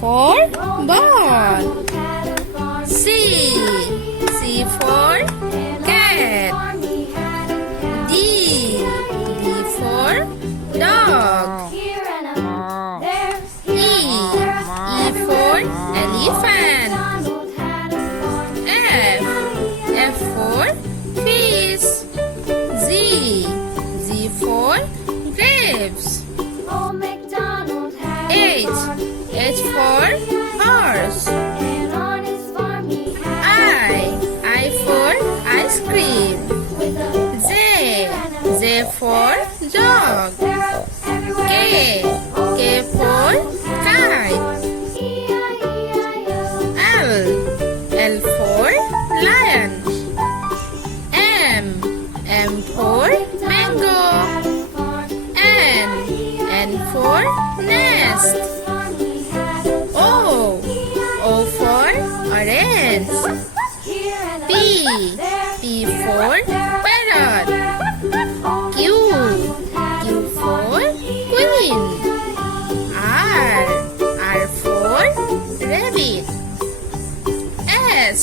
for ball. C for cat. D for dog. E for elephant. F for fish. Z for grapes. H for horse. I for ice cream. J for dog. K for kite. L for lion. M for mango. N for nest. O for orange. P for parrot. Q for queen. R for rabbit. S